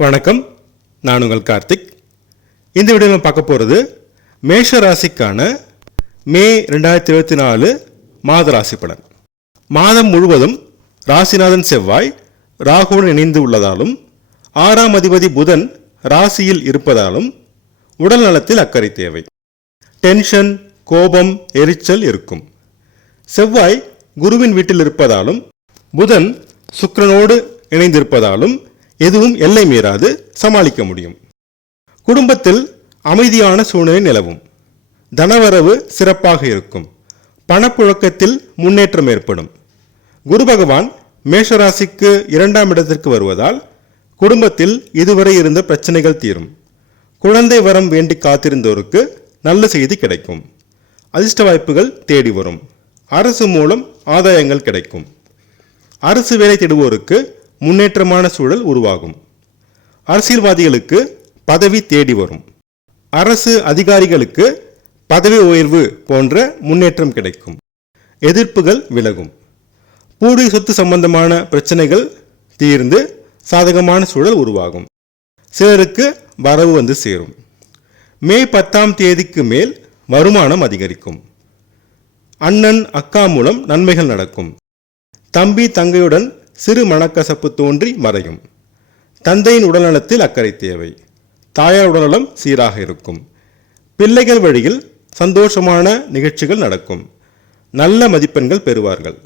வணக்கம், நான் உங்கள் கார்த்திக். இந்த வீடியோவில் பார்க்க போகிறது மேஷ ராசிக்கான மே 2024 மாத ராசி பலன். மாதம் முழுவதும் ராசிநாதன் செவ்வாய் ராகுவுடன் இணைந்து உள்ளதாலும் 6ஆம் அதிபதி புதன் ராசியில் இருப்பதாலும் உடல் நலத்தில் அக்கறை தேவை. டென்ஷன், கோபம், எரிச்சல் இருக்கும். செவ்வாய் குருவின் வீட்டில் இருப்பதாலும் புதன் சுக்கிரனோடு இணைந்திருப்பதாலும் எதுவும் எல்லை மீறாது சமாளிக்க முடியும். குடும்பத்தில் அமைதியான சூழ்நிலை நிலவும். தனவரவு சிறப்பாக இருக்கும். பணப்புழக்கத்தில் முன்னேற்றம் ஏற்படும். குரு பகவான் மேஷராசிக்கு 2ஆம் இடத்திற்கு வருவதால் குடும்பத்தில் இதுவரை இருந்த பிரச்சனைகள் தீரும். குழந்தை வரம் வேண்டி காத்திருந்தோருக்கு நல்ல செய்தி கிடைக்கும். அதிர்ஷ்ட வாய்ப்புகள் தேடி வரும். அரசு மூலம் ஆதாயங்கள் கிடைக்கும். அரசு வேலை தேடுவோருக்கு முன்னேற்றமான சூழல் உருவாகும். அரசியல்வாதிகளுக்கு பதவி தேடி வரும். அரசு அதிகாரிகளுக்கு பதவி உயர்வு போன்ற முன்னேற்றம் கிடைக்கும். எதிர்ப்புகள் விலகும். பூர்வீக சொத்து சம்பந்தமான பிரச்சனைகள் தீர்ந்து சாதகமான சூழல் உருவாகும். சிலருக்கு வரவு வந்து சேரும். மே 10ஆம் தேதிக்கு மேல் வருமானம் அதிகரிக்கும். அண்ணன், அக்கா மூலம் நன்மைகள் நடக்கும். தம்பி, தங்கையுடன் சிறு மனக்கசப்பு தோன்றி மறையும். தந்தையின் உடல்நலத்தில் அக்கறை தேவை. தாயார் உடல்நலம் சீராக இருக்கும். பிள்ளைகள் வழியில் சந்தோஷமான நிகழ்ச்சிகள் நடக்கும். நல்ல மதிப்பெண்கள் பெறுவார்கள்.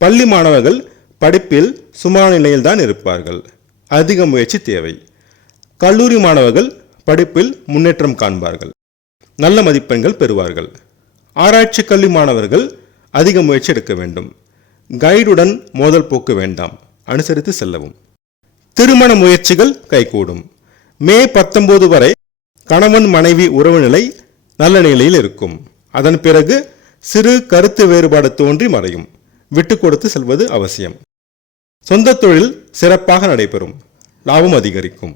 பள்ளி மாணவர்கள் படிப்பில் சுமார் நிலையில்தான் இருப்பார்கள். அதிக முயற்சி தேவை. கல்லூரி மாணவர்கள் படிப்பில் முன்னேற்றம் காண்பார்கள். நல்ல மதிப்பெண்கள் பெறுவார்கள். ஆராய்ச்சி கல்வி மாணவர்கள் அதிக முயற்சி எடுக்க வேண்டும். கைடுடன் மோதல் போக்கு வேண்டாம். அனுசரித்து செல்லவும். திருமண முயற்சிகள் கைகூடும். மே 19 வரை கணவன் மனைவி உறவு நிலை நல்ல நிலையில் இருக்கும். அதன் பிறகு சிறு கருத்து வேறுபாடு தோன்றி மறையும். விட்டு கொடுத்து செல்வது அவசியம். சொந்த தொழில் சிறப்பாக நடைபெறும். லாபம் அதிகரிக்கும்.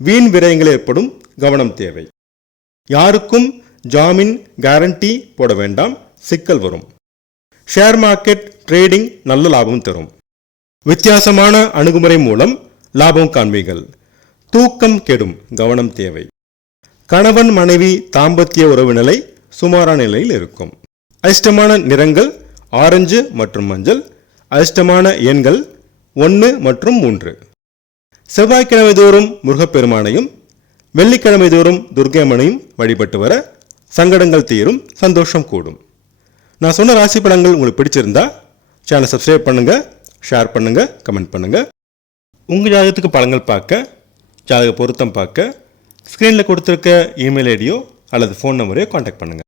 வீண் விரயங்கள் ஏற்படும். கவனம் தேவை. யாருக்கும் ஜாமீன், கேரண்டி போட வேண்டாம். சிக்கல் வரும். ஷேர் மார்க்கெட், ட்ரேடிங் நல்ல லாபம் தரும். வித்தியாசமான அணுகுமுறை மூலம் லாபம் காண்பீர்கள். தூக்கம் கெடும். கவனம் தேவை. கணவன் மனைவி தாம்பத்திய உறவு நிலை சுமாரான நிலையில் இருக்கும். அதிர்ஷ்டமான நிறங்கள் ஆரஞ்சு மற்றும் மஞ்சள். அதிர்ஷ்டமான எண்கள் 1 மற்றும் 3. செவ்வாய்க்கிழமை தோறும் முருகப்பெருமானையும் வெள்ளிக்கிழமை தோறும் துர்க்கையம்மனையும் வழிபட்டு வர சங்கடங்கள் தீரும். சந்தோஷம் கூடும். நான் சொன்ன ராசி பலன்கள் உங்களுக்கு பிடிச்சிருந்தா சேனலை சப்ஸ்கிரைப் பண்ணுங்கள், ஷேர் பண்ணுங்கள், கமெண்ட் பண்ணுங்கள். உங்கள் ஜாதகத்துக்கு பலன்கள் பார்க்க, ஜாதக பொருத்தம் பார்க்க ஸ்க்ரீனில் கொடுத்துருக்க இமெயில் ஐடியோ அல்லது ஃபோன் நம்பரையோ காண்டாக்ட் பண்ணுங்கள்.